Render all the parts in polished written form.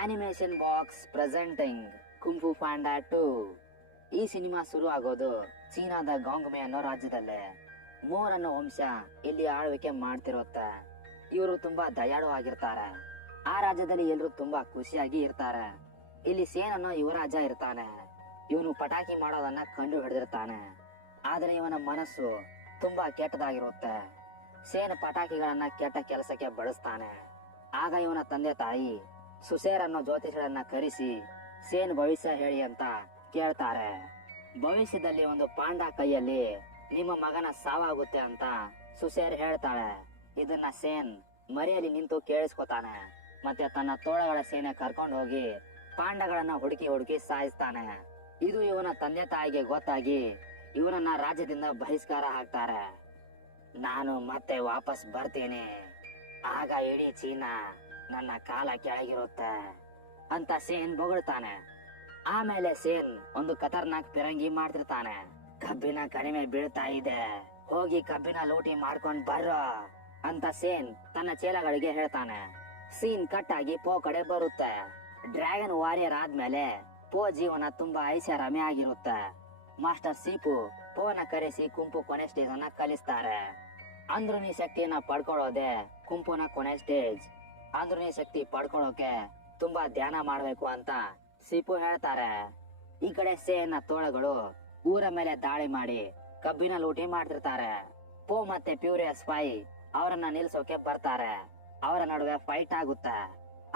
Animation box presenting kung fu panda 2. ಈ cinema ಶುರು ಆಗೋದು ಚೀನಾದ ಗಾಂಗ್ಮೆ ಅನ್ನೋ ರಾಜ್ಯದಲ್ಲೇ. ಮೋರ್ ಅನ್ನೋ ವಂಶ ಇಲ್ಲಿ ಆಳ್ವಿಕೆ ಮಾಡ್ತಿರುತ್ತೆ. ಇವರು ತುಂಬಾ ದಯಾಳು ಆಗಿರ್ತಾರೆ. ಆ ರಾಜ್ಯದಲ್ಲಿ ಎಲ್ರು ತುಂಬಾ ಖುಷಿಯಾಗಿ ಇರ್ತಾರೆ. ಇಲ್ಲಿ ಸೇನ್ ಅನ್ನೋ ಯುವರಾಜ ಇರ್ತಾನೆ. ಇವನು ಪಟಾಕಿ ಮಾಡೋದನ್ನ ಕಂಡು ಹಿಡಿದಿರ್ತಾನೆ. ಆದ್ರೆ ಇವನ ಮನಸ್ಸು ತುಂಬಾ ಕೆಟ್ಟದಾಗಿರುತ್ತೆ. ಸೇನ್ ಪಟಾಕಿಗಳನ್ನ ಕೆಟ್ಟ ಕೆಲಸಕ್ಕೆ ಬಳಸ್ತಾನೆ. ಆಗ ಇವನ ತಂದೆ ತಾಯಿ ಸುಸೇರ್ ಅನ್ನೋ ಜ್ಯೋತಿಷರನ್ನ ಕರೆಸಿ ಸೇನ್ ಭವಿಷ್ಯ ಹೇಳಿ ಅಂತ ಕೇಳ್ತಾರೆ. ಭವಿಷ್ಯದಲ್ಲಿ ಒಂದು ಪಾಂಡಾ ಕೈಯಲ್ಲಿ ನಿಮ್ಮ ಮಗನ ಸಾವಾಗುತ್ತೆ ಅಂತ ಸುಸೇರ್ ಹೇಳ್ತಾಳೆ. ಇದನ್ನ ಸೇನ್ ಮರೆಯಲ್ಲಿ ನಿಂತು ಕೇಳಿಸ್ಕೊತಾನೆ. ಮತ್ತೆ ತನ್ನ ತೋಳಗಳ ಸೇನೆ ಕರ್ಕೊಂಡು ಹೋಗಿ ಪಾಂಡಗಳನ್ನ ಹುಡುಕಿ ಸಾಯಿಸ್ತಾನೆ. ಇದು ಇವನ ತಂದೆ ತಾಯಿಗೆ ಗೊತ್ತಾಗಿ ಇವನನ್ನ ರಾಜ್ಯದಿಂದ ಬಹಿಷ್ಕಾರ ಹಾಕ್ತಾರೆ. ನಾನು ಮತ್ತೆ ವಾಪಸ್ ಬರ್ತೀನಿ, ಆಗ ಇಡೀ ಚೀನಾ ನನ್ನ ಕಾಲ ಕೆಳಗಿರುತ್ತೆ ಅಂತ ಸೇನ್ ಬೊಗಳ್ತಾನೆ. ಆಮೇಲೆ ಸೇನ್ ಒಂದು ಖತರ್ನಾಕ್ ಪಿರಂಗಿ ಮಾಡ್ತಿರ್ತಾನೆ. ಕಬ್ಬಿನ ಕಡಿಮೆ ಬೀಳ್ತಾ ಇದೆ, ಹೋಗಿ ಕಬ್ಬಿನ ಲೂಟಿ ಮಾಡ್ಕೊಂಡ್ ಬರ್ರೋ ಅಂತ ಸೇನ್ ತನ್ನ ಚೇಲಗಳಿಗೆ ಹೇಳ್ತಾನೆ. ಸೀನ್ ಕಟ್ ಆಗಿ ಪೋ ಕಡೆ ಬರುತ್ತೆ. ಡ್ರ್ಯಾಗನ್ ವಾರಿಯರ್ ಆದ್ಮೇಲೆ ಪೋ ಜೀವನ ತುಂಬಾ ಐಷಾರಾಮಿ ಆಗಿರುತ್ತೆ. ಮಾಸ್ಟರ್ ಸೀಪು ಪೋನ ಕರೆಸಿ ಕುಂಪು ಕೊನೆ ಸ್ಟೇಜ್ ಅನ್ನ ಕಲಿಸ್ತಾರೆ. ಅಂದ್ರುನಿ ಶಕ್ತಿಯನ್ನ ಪಡ್ಕೊಳ್ಳೋದೆ ಕುಂಪುನ ಕೊನೆ ಸ್ಟೇಜ್. ಅಂದ್ರುನಿ ಶಕ್ತಿ ಪಡ್ಕೊಳ್ಳೋಕೆ ತುಂಬಾ ಧ್ಯಾನ ಮಾಡ್ಬೇಕು ಅಂತ ಸೀಪು ಹೇಳ್ತಾರೆ. ಈ ಕಡೆ ಸೇನ ತೋಳಗಳು ಊರ ಮೇಲೆ ದಾಳಿ ಮಾಡಿ ಕಬ್ಬಿನ ಲೂಟಿ ಮಾಡ್ತಿರ್ತಾರೆ. ಪೋ ಮತ್ತೆ ಪ್ಯೂರಿಯಸ್ ಸ್ಪೈ ಅವರನ್ನ ನಿಲ್ಸೋಕೆ ಬರ್ತಾರೆ. ಅವರ ನಡುವೆ ಫೈಟ್ ಆಗುತ್ತೆ.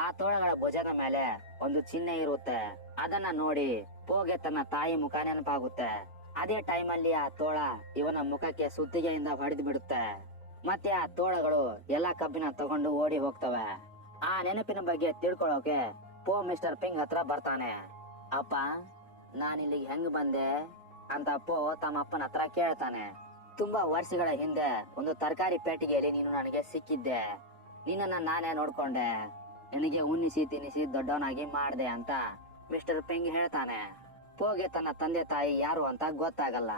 ಆ ತೋಳಗಳ ಭುಜದ ಮೇಲೆ ಒಂದು ಚಿಹ್ನೆ ಇರುತ್ತೆ. ಅದನ್ನ ನೋಡಿ ಪೋಗೆ ತನ್ನ ತಾಯಿ ಮುಖ ನೆನಪಾಗುತ್ತೆ. ಅದೇ ಟೈಮ್ ಅಲ್ಲಿ ಆ ತೋಳ ಇವನ ಮುಖಕ್ಕೆ ಸುತ್ತಿಗೆಯಿಂದ ಹೊಡೆದು ಬಿಡುತ್ತೆ. ಮತ್ತೆ ಆ ತೋಳಗಳು ಎಲ್ಲಾ ಕಬ್ಬಿನ ತಗೊಂಡು ಓಡಿ ಹೋಗ್ತವೆ. ಆ ನೆನಪಿನ ಬಗ್ಗೆ ತಿಳ್ಕೊಳ್ಳೋಕೆ ಪೋ ಮಿಸ್ಟರ್ ಪಿಂಗ್ ಹತ್ರ ಬರ್ತಾನೆ. ಅಪ್ಪ, ನಾನಿಲ್ಲಿಗೆ ಹೆಂಗ್ ಬಂದೆ ಅಂತ ಪೋ ತಮ್ಮ ಅಪ್ಪನ ಹತ್ರ ಕೇಳ್ತಾನೆ. ತುಂಬಾ ವರ್ಷಗಳ ಹಿಂದೆ ಒಂದು ತರಕಾರಿ ಪೇಟಿಗೆಯಲ್ಲಿ ನೀನು ನನಗೆ ಸಿಕ್ಕಿದ್ದೆ. ನಿನ್ನನ್ನ ನಾನೇ ನೋಡ್ಕೊಂಡೆ. ನನಗೆ ಉನ್ನಿಸಿ ತಿನ್ನಿಸಿ ದೊಡ್ಡವನಾಗಿ ಮಾಡ್ದೆ ಅಂತ ಮಿಸ್ಟರ್ ಪಿಂಗ್ ಹೇಳ್ತಾನೆ. ಪೋಗೆ ತನ್ನ ತಂದೆ ತಾಯಿ ಯಾರು ಅಂತ ಗೊತ್ತಾಗಲ್ಲ.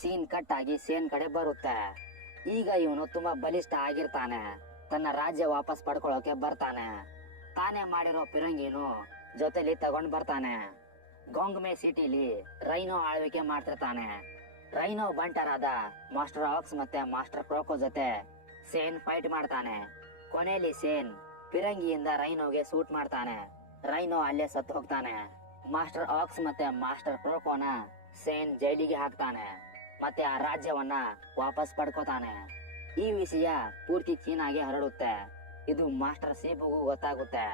ಸೀನ್ ಕಟ್ ಆಗಿ ಸೇನ್ ಕಡೆ ಬರುತ್ತೆ. ಈಗ ಇವನು ತುಂಬಾ ಬಲಿಷ್ಠ ಆಗಿರ್ತಾನೆ. ತನ್ನ ರಾಜ್ಯ ವಾಪಸ್ ಪಡ್ಕೊಳ್ಳೋಕೆ ಬರ್ತಾನೆ. ತಾನೇ ಮಾಡಿರೋ ಪಿರಂಗಿನು ಜೊತೆಲಿ ತಗೊಂಡ್ ಬರ್ತಾನೆ. ಗಾಂಗ್ಮೆ ಸಿಟಿಲಿ ರೈನೋ ಆಳ್ವಿಕೆ ಮಾಡ್ತಿರ್ತಾನೆ. ರೈನೋ ಬಂಟರಾದ ಮಾಸ್ಟರ್ ಆಕ್ಸ್ ಮತ್ತೆ ಮಾಸ್ಟರ್ ಕ್ರೋಕೋ ಜೊತೆ ಸೇನ್ ಫೈಟ್ ಮಾಡ್ತಾನೆ. ಕೊನೆಯಲ್ಲಿ ಸೇನ್ ಪಿರಂಗಿಯಿಂದ ರೈನೋಗೆ ಸೂಟ್ ಮಾಡ್ತಾನೆ. ರೈನೋ ಅಲ್ಲೇ ಸತ್ತು ಹೋಗ್ತಾನೆ. ಮಾಸ್ಟರ್ ಆಕ್ಸ್ ಮತ್ತೆ ಮಾಸ್ಟರ್ ಕ್ರೋಕೋನ ಸೇನ್ ಜೈಲಿಗೆ ಹಾಕ್ತಾನೆ. ಮತ್ತೆ ಆ ರಾಜ್ಯವನ್ನ ವಾಪಸ್ ಪಡ್ಕೋತಾನೆ. ಈ ವಿಷಯ ಪೂರ್ತಿ ಚೀನಾಗೆ ಹರಡುತ್ತೆ. ಇದು ಮಾಸ್ಟರ್ ಸೀಬುಗೂ ಗೊತ್ತಾಗುತ್ತೆ.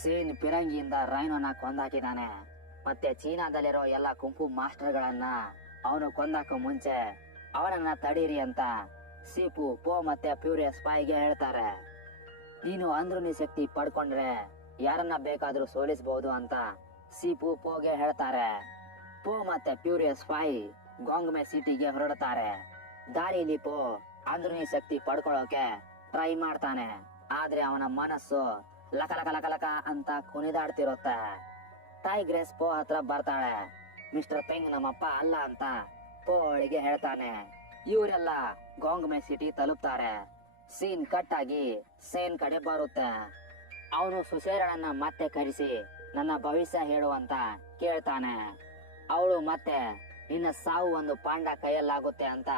ಸೇನ್ ಪಿರಂಗಿಯಿಂದ ರೈನೋನ ಕೊಂದಾಕಿದ್ದಾನೆ. ಮತ್ತೆ ಚೀನಾದಲ್ಲಿರೋ ಎಲ್ಲ ಕುಂಫು ಮಾಸ್ಟರ್ ಗಳನ್ನ ಅವನು ಕೊಂದಾಕೋ ಮುಂಚೆ ಅವನನ್ನ ತಡೀರಿ ಅಂತ ಸೀಪು ಪೋ ಮತ್ತೆ ಪ್ಯೂರಿಯಸ್ ಸ್ಪೈಗೆ ಹೇಳ್ತಾರೆ. ನೀನು ಅಂದ್ರುನಿ ಶಕ್ತಿ ಪಡ್ಕೊಂಡ್ರೆ ಯಾರನ್ನ ಬೇಕಾದ್ರೂ ಸೋಲಿಸಬಹುದು ಅಂತ ಸೀಪು ಪೋಗೆ ಹೇಳ್ತಾರೆ. ಪೋ ಮತ್ತೆ ಪ್ಯೂರಿಯಸ್ ಸ್ಪೈ ಗಾಂಗ್ಮೆ ಸಿಟಿಗೆ ಹೊರಡುತ್ತಾರೆ. ದಾರಿಯಲ್ಲಿ ಪೋ ಅಂದ್ರುನಿ ಶಕ್ತಿ ಪಡ್ಕೊಳ್ಳೋಕೆ ಟ್ರೈ ಮಾಡ್ತಾನೆ. ಆದ್ರೆ ಅವನ ಮನಸ್ಸು ಲಕ ಲಕ ಲಕ ಲಕ ಅಂತ ಕುಣಿದಾಡ್ತಿರುತ್ತೆ. ಟೈಗ್ರೆಸ್ ಪೋ ಹತ್ರ ಬರ್ತಾಳೆ. ಮಿಸ್ಟರ್ ಪಿಂಗ್ ನಮ್ಮಪ್ಪ ಅಲ್ಲ ಅಂತ ಪೋ ಅವಳಿಗೆ ಹೇಳ್ತಾನೆ. ಇವರೆಲ್ಲ ಗಾಂಗ್ಮೆ ಸಿಟಿ ತಲುಪ್ತಾರೆ. ಸೀನ್ ಕಟ್ ಆಗಿ ಸೇನ್ ಕಡೆ ಬರುತ್ತೆ. ಅವನು ಸುಸೇರಳನ್ನ ಮತ್ತೆ ಕರೆಸಿ ನನ್ನ ಭವಿಷ್ಯ ಹೇಳು ಅಂತ ಕೇಳ್ತಾನೆ. ಅವಳು ಮತ್ತೆ ನಿನ್ನ ಸಾವು ಒಂದು ಪಾಂಡ ಕೈಯಲ್ಲಾಗುತ್ತೆ ಅಂತ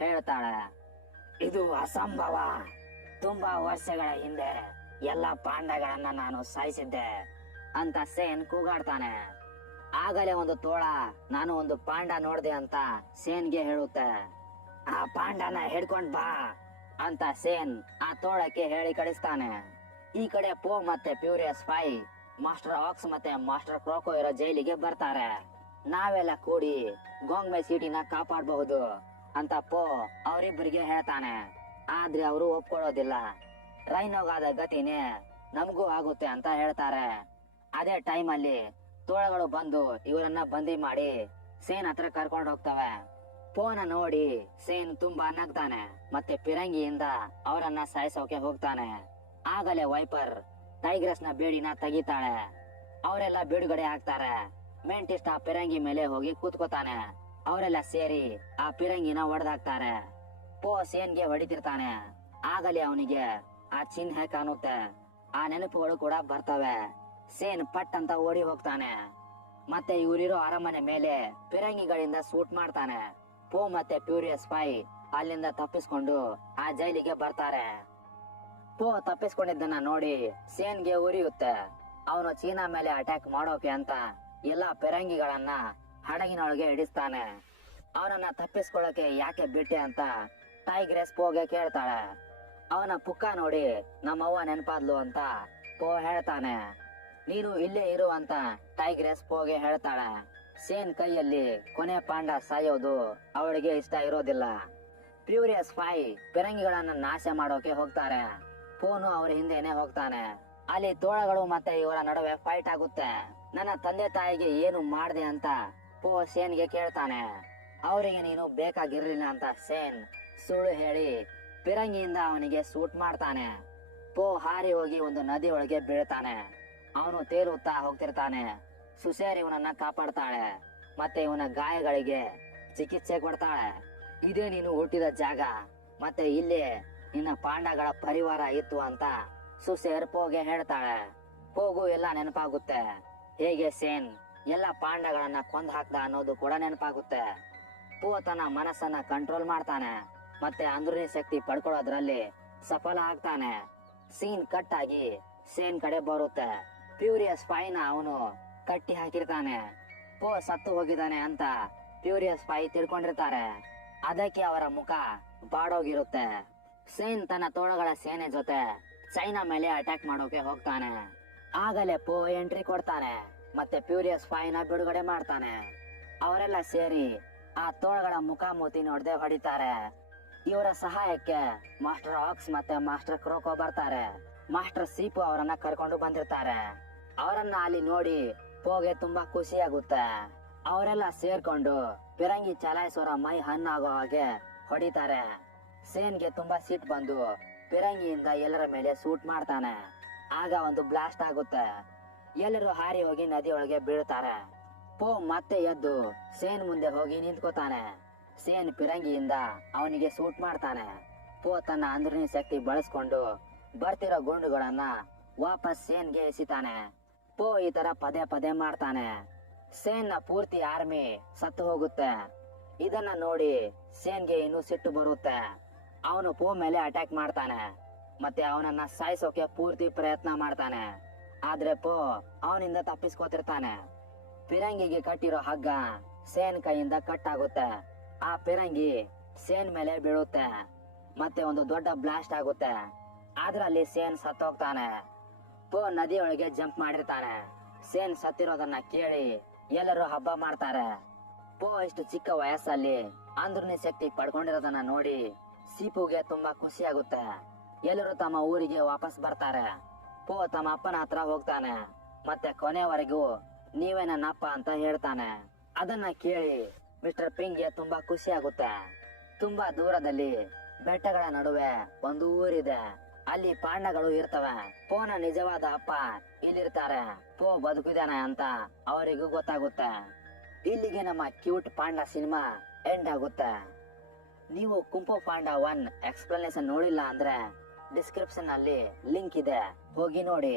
ಹೇಳ್ತಾಳೆ. ಇದು ಅಸಂಭವ. ತುಂಬಾ ವರ್ಷಗಳ ಹಿಂದೆ ಎಲ್ಲ ಪಾಂಡಗಳನ್ನ ನಾನು ಸಾಯಿಸಿದ್ದೆ ಅಂತ ಸೇನ್ ಕೂಗಾಡ್ತಾನೆ. ಆಗಲೇ ಒಂದು ತೋಳ ನಾನು ಒಂದು ಪಾಂಡ ನೋಡ್ದೆ ಅಂತ ಸೇನ್ಗೆ ಹೇಳುತ್ತೆ. ಆ ಪಾಂಡನ ಹಿಡ್ಕೊಂಡ್ ಬಾ ಅಂತ ಸೇನ್ ಆ ತೋಳಕ್ಕೆ ಹೇಳಿ ಕಳಿಸ್ತಾನೆ. ಈ ಕಡೆ ಪೋ ಮತ್ತೆ ಪ್ಯೂರಿಯಸ್ ಸ್ಪೈ ಮಾಸ್ಟರ್ ಆಕ್ಸ್ ಮತ್ತೆ ಮಾಸ್ಟರ್ ಕ್ರೋಕೋ ಇರೋ ಜೈಲಿಗೆ ಬರ್ತಾರೆ. ನಾವೆಲ್ಲ ಕೂಡಿ ಗಾಂಗ್ಮೆ ಸಿಟಿನ ಕಾಪಾಡಬಹುದು ಅಂತ ಪೋ ಅವರಿಬ್ಬರಿಗೆ ಹೇಳ್ತಾನೆ. ಆದ್ರೆ ಅವರು ಒಪ್ಕೊಳ್ಳೋದಿಲ್ಲ. ರೈನೋಗಾದ ಗತಿನೇ ನಮಗೂ ಆಗುತ್ತೆ ಅಂತ ಹೇಳ್ತಾರೆ. ಅದೇ ಟೈಮ್ ಅಲ್ಲಿ ತೋಳಗಳು ಬಂದು ಇವರನ್ನ ಬಂದಿ ಮಾಡಿ ಸೇನ್ ಹತ್ರ ಕರ್ಕೊಂಡು ಹೋಗ್ತವೆ. ಪೋನ ನೋಡಿ ಸೇನ್ ತುಂಬಾ ನಗ್ತಾನೆ. ಮತ್ತೆ ಪಿರಂಗಿಯಿಂದ ಅವರನ್ನ ಸಾಯಿಸೋಕೆ ಹೋಗ್ತಾನೆ. ಆಗಲೇ ವೈಪರ್ ಟೈಗ್ರೆಸ್ ನ ಬೇಡಿನ ತೆಗಿತಾಳೆ. ಅವರೆಲ್ಲ ಬಿಡುಗಡೆ ಆಗ್ತಾರೆ. ಮೆಂಟಿಸ್ಟ್ ಆ ಪಿರಂಗಿ ಮೇಲೆ ಹೋಗಿ ಕೂತ್ಕೋತಾನೆ. ಅವರೆಲ್ಲ ಸೇರಿ ಆ ಪಿರಂಗಿನ ಹೊಡೆದಾಕ್ತಾರೆ. ಪೋ ಸೇನ್ಗೆ ಹೊಡಿತಿರ್ತಾನೆ. ಆಗಲೇ ಅವನಿಗೆ ಆ ಚಿಹ್ನೆ ಕಾಣುತ್ತೆ. ಆ ನೆನಪುಗಳು ಕೂಡ ಬರ್ತವೆ. ಸೇನ್ ಪಟ್ ಅಂತ ಓಡಿ ಹೋಗ್ತಾನೆ. ಮತ್ತೆ ಇವರಿರೋ ಅರಮನೆ ಮೇಲೆ ಫಿರಂಗಿಗಳಿಂದ ಶೂಟ್ ಮಾಡ್ತಾನೆ. ಪೋ ಮತ್ತೆ ಫ್ಯೂರಿಯಸ್ 5 ಅಲ್ಲಿಂದ ತಪ್ಪಿಸ್ಕೊಂಡು ಆ ಜೈಲಿಗೆ ಬರ್ತಾರೆ. ಪೋ ತಪ್ಪಿಸ್ಕೊಂಡಿದ್ದನ್ನ ನೋಡಿ ಸೇನ್ಗೆ ಉರಿಯುತ್ತೆ. ಅವನು ಚೀನಾ ಮೇಲೆ ಅಟ್ಯಾಕ್ ಮಾಡೋಕೆ ಅಂತ ಎಲ್ಲಾ ಫಿರಂಗಿಗಳನ್ನ ಹಡಗಿನೊಳಗೆ ಇಡಿಸ್ತಾನೆ. ಅವನನ್ನ ತಪ್ಪಿಸ್ಕೊಳ್ಳೋಕೆ ಯಾಕೆ ಬಿಟ್ಟೆ ಅಂತ ಟೈಗ್ರೆಸ್ ಪೋಗೆ ಕೇಳ್ತಾಳೆ. ಅವನ ಪುಕ್ಕ ನೋಡಿ ನಮ್ಮವ್ವ ನೆನಪಾದ್ಲು ಅಂತ ಪೋ ಹೇಳ್ತಾನೆ. ನೀನು ಇಲ್ಲೇ ಇರು ಅಂತ ಟೈಗ್ರೆಸ್ ಪೋಗೆ ಹೇಳ್ತಾಳೆ. ಸೇನ್ ಕೈಯಲ್ಲಿ ಕೊನೆ ಪಾಂಡ ಸಾಯೋದು ಅವಳಿಗೆ ಇಷ್ಟ ಇರೋದಿಲ್ಲ. ಫ್ಯೂರಿಯಸ್ 5 ಫಿರಂಗಿಗಳನ್ನ ನಾಶ ಮಾಡೋಕೆ ಹೋಗ್ತಾರೆ. ಪೋನು ಅವ್ರ ಹಿಂದೆನೆ ಹೋಗ್ತಾನೆ. ಅಲ್ಲಿ ತೋಳಗಳು ಮತ್ತೆ ಇವರ ನಡುವೆ ಫೈಟ್ ಆಗುತ್ತೆ. ನನ್ನ ತಂದೆ ತಾಯಿಗೆ ಏನು ಮಾಡ್ದೆ ಅಂತ ಪೋ ಸೇನ್ಗೆ ಕೇಳ್ತಾನೆ. ಅವರಿಗೆ ನೀನು ಬೇಕಾಗಿರ್ಲಿಲ್ಲ ಅಂತ ಸೇನ್ ಸುಳ್ಳು ಹೇಳಿ ಫಿರಂಗಿಯಿಂದ ಅವನಿಗೆ ಶೂಟ್ ಮಾಡ್ತಾನೆ. ಪೋ ಹಾರಿ ಹೋಗಿ ಒಂದು ನದಿ ಒಳಗೆ ಬೀಳ್ತಾನೆ. ಅವನು ತೇಲುತ್ತಾ ಹೋಗ್ತಿರ್ತಾನೆ. ಸುಸೇರ್ ಇವನನ್ನ ಕಾಪಾಡ್ತಾಳೆ. ಮತ್ತೆ ಇವನ ಗಾಯಗಳಿಗೆ ಚಿಕಿತ್ಸೆ ಕೊಡ್ತಾಳೆ. ಇದೇ ನೀನು ಹುಟ್ಟಿದ ಜಾಗ, ಮತ್ತೆ ಇಲ್ಲಿ ನಿನ್ನ ಪಾಂಡಗಳ ಪರಿವಾರ ಇತ್ತು ಅಂತ ಸುಸೇರ್ ಪೋಗೆ ಹೇಳ್ತಾಳೆ. ಪೋಗು ಎಲ್ಲ ನೆನಪಾಗುತ್ತೆ. ಹೇಗೆ ಸೇನ್ ಎಲ್ಲ ಪಾಂಡಗಳನ್ನ ಕೊಂದ್ ಹಾಕ್ದ ಅನ್ನೋದು ಕೂಡ ನೆನಪಾಗುತ್ತೆ. ಪೋ ತನ್ನ ಮನಸ್ಸನ್ನ ಕಂಟ್ರೋಲ್ ಮಾಡ್ತಾನೆ. ಮತ್ತೆ ಅಂದ್ರೂನಿ ಶಕ್ತಿ ಪಡ್ಕೊಳ್ಳೋದ್ರಲ್ಲಿ ಸಫಲ ಆಗ್ತಾನೆ. ಸೀನ್ ಕಟ್ ಆಗಿ ಸೇನ್ ಕಡೆ ಬರುತ್ತೆ. ಫ್ಯೂರಿಯಸ್ 5 ಅವನು ಕಟ್ಟಿ ಹಾಕಿರ್ತಾನೆ. ಪೋ ಸತ್ತು ಹೋಗಿದ್ದಾನೆ ಅಂತ ಫ್ಯೂರಿಯಸ್ 5 ತಿಳ್ಕೊಂಡಿರ್ತಾರೆ. ಅದಕ್ಕೆ ಅವರ ಮುಖ ಬಾಡೋಗಿರುತ್ತೆ. ಸೇನ್ ತನ್ನ ತೋಳಗಳ ಸೇನೆ ಜೊತೆ ಚೈನಾ ಮೇಲೆ ಅಟ್ಯಾಕ್ ಮಾಡೋಕೆ ಹೋಗ್ತಾನೆ. ಆಗಲೇ ಪೋ ಎಂಟ್ರಿ ಕೊಡ್ತಾನೆ. ಮತ್ತೆ ಫ್ಯೂರಿಯಸ್ 5 ನ ಬಿಡುಗಡೆ ಮಾಡ್ತಾನೆ. ಅವರೆಲ್ಲ ಸೇರಿ ಆ ತೋಳಗಳ ಮುಖ ಮೂತಿ ನೋಡ್ದೆ ಹೊಡಿತಾರೆ. ಇವರ ಸಹಾಯಕ್ಕೆ ಮಾಸ್ಟರ್ ಆಕ್ಸ್ ಮತ್ತೆ ಮಾಸ್ಟರ್ ಕ್ರೋಕೋ ಬರ್ತಾರೆ. ಮಾಸ್ಟರ್ ಸೀಪು ಅವರನ್ನ ಕರ್ಕೊಂಡು ಬಂದಿರ್ತಾರೆ. ಅವರನ್ನ ಅಲ್ಲಿ ನೋಡಿ ಪೋಗೆ ತುಂಬಾ ಖುಷಿ ಆಗುತ್ತೆ. ಅವರೆಲ್ಲ ಸೇರ್ಕೊಂಡು ಫಿರಂಗಿ ಚಲಾಯಿಸೋರ ಮೈ ಹಣ್ಣಾಗೋ ಹಾಗೆ ಹೊಡಿತಾರೆ. ಸೇನ್ಗೆ ತುಂಬಾ ಸಿಟ್ ಬಂದು ಫಿರಂಗಿಯಿಂದ ಎಲ್ಲರ ಮೇಲೆ ಶೂಟ್ ಮಾಡ್ತಾನೆ. ಆಗ ಒಂದು ಬ್ಲಾಸ್ಟ್ ಆಗುತ್ತೆ. ಎಲ್ಲರೂ ಹಾರಿ ಹೋಗಿ ನದಿಯೊಳಗೆ ಬೀಳ್ತಾರೆ. ಪೋ ಮತ್ತೆ ಎದ್ದು ಸೇನ್ ಮುಂದೆ ಹೋಗಿ ನಿಂತ್ಕೋತಾನೆ. ಸೇನ್ ಫಿರಂಗಿಯಿಂದ ಅವನಿಗೆ ಶೂಟ್ ಮಾಡ್ತಾನೆ. ಪೋ ತನ್ನ ಅಂದ್ರೂನಿ ಶಕ್ತಿ ಬಳಸ್ಕೊಂಡು ಬರ್ತಿರೋ ಗುಂಡುಗಳನ್ನ ವಾಪಸ್ ಸೇನ್ಗೆ ಎಸಿತಾನೆ. ಪೋ ಈ ತರ ಪದೇ ಪದೇ ಮಾಡ್ತಾನೆ. ಸೇನ್ ನ ಪೂರ್ತಿ ಆರ್ಮಿ ಸತ್ತು ಹೋಗುತ್ತೆ. ಇದನ್ನ ನೋಡಿ ಸೇನ್ಗೆ ಇನ್ನೂ ಸಿಟ್ಟು ಬರುತ್ತೆ. ಅವನು ಪೋ ಮೇಲೆ ಅಟ್ಯಾಕ್ ಮಾಡ್ತಾನೆ. ಮತ್ತೆ ಅವನನ್ನ ಸಾಯಿಸೋಕೆ ಪೂರ್ತಿ ಪ್ರಯತ್ನ ಮಾಡ್ತಾನೆ. ಆದ್ರೆ ಪೋ ಅವನಿಂದ ತಪ್ಪಿಸ್ಕೋತಿರ್ತಾನೆ. ಫಿರಂಗಿಗೆ ಕಟ್ಟಿರೋ ಹಗ್ಗ ಸೇನ್ ಕೈಯಿಂದ ಕಟ್ ಆಗುತ್ತೆ. ಆ ಫಿರಂಗಿ ಸೇನ್ ಮೇಲೆ ಬೀಳುತ್ತೆ. ಮತ್ತೆ ಒಂದು ದೊಡ್ಡ ಬ್ಲಾಸ್ಟ್ ಆಗುತ್ತೆ. ಅದ್ರಲ್ಲಿ ಸೇನ್ ಸತ್ತೋಗ್ತಾನೆ. ಪೋ ನದಿಯೊಳಗೆ ಜಂಪ್ ಮಾಡಿರ್ತಾನೆ. ಸೇನ್ ಸತ್ತಿರೋದನ್ನ ಕೇಳಿ ಎಲ್ಲರೂ ಹಬ್ಬ ಮಾಡ್ತಾರೆ. ಪೋ ಇಷ್ಟು ಚಿಕ್ಕ ವಯಸ್ಸಲ್ಲಿ ಅಂದ್ರೂನಿ ಶಕ್ತಿ ಪಡ್ಕೊಂಡಿರೋದನ್ನ ನೋಡಿ ಸೀಪುಗೆ ತುಂಬಾ ಖುಷಿ ಆಗುತ್ತೆ. ಎಲ್ಲರೂ ತಮ್ಮ ಊರಿಗೆ ವಾಪಸ್ ಬರ್ತಾರೆ. ಪೋ ತಮ್ಮ ಅಪ್ಪನ ಹತ್ರ ಹೋಗ್ತಾನೆ. ಮತ್ತೆ ಕೊನೆವರೆಗೂ ನೀವೇ ನನ್ನ ಅಪ್ಪ ಅಂತ ಹೇಳ್ತಾನೆ. ಅದನ್ನ ಕೇಳಿ ಮಿಸ್ಟರ್ ಪಿಂಗ್ಗೆ ತುಂಬಾ ಖುಷಿ ಆಗುತ್ತೆ. ತುಂಬಾ ದೂರದಲ್ಲಿ ಬೆಟ್ಟಗಳ ನಡುವೆ ಒಂದು ಊರಿದೆ. ಅಲ್ಲಿ ಪಾಂಡಗಳು ಇರ್ತವೆ. ಪೋನ ನಿಜವಾದ ಅಪ್ಪ ಇಲ್ಲಿರ್ತಾರೆ. ಪೋ ಬದುಕಿದಾನೆ ಅಂತ ಅವರಿಗೂ ಗೊತ್ತಾಗುತ್ತೆ. ಇಲ್ಲಿಗೆ ನಮ್ಮ ಕ್ಯೂಟ್ ಪಾಂಡ ಸಿನಿಮಾ ಎಂಡ್ ಆಗುತ್ತೆ. ನೀವು ಕುಂಫು ಪಾಂಡ 1 ಎಕ್ಸ್ಪ್ಲನೇಷನ್ ನೋಡಿಲ್ಲ ಅಂದ್ರೆ ಡಿಸ್ಕ್ರಿಪ್ಷನ್ ಅಲ್ಲಿ ಲಿಂಕ್ ಇದೆ, ಹೋಗಿ ನೋಡಿ.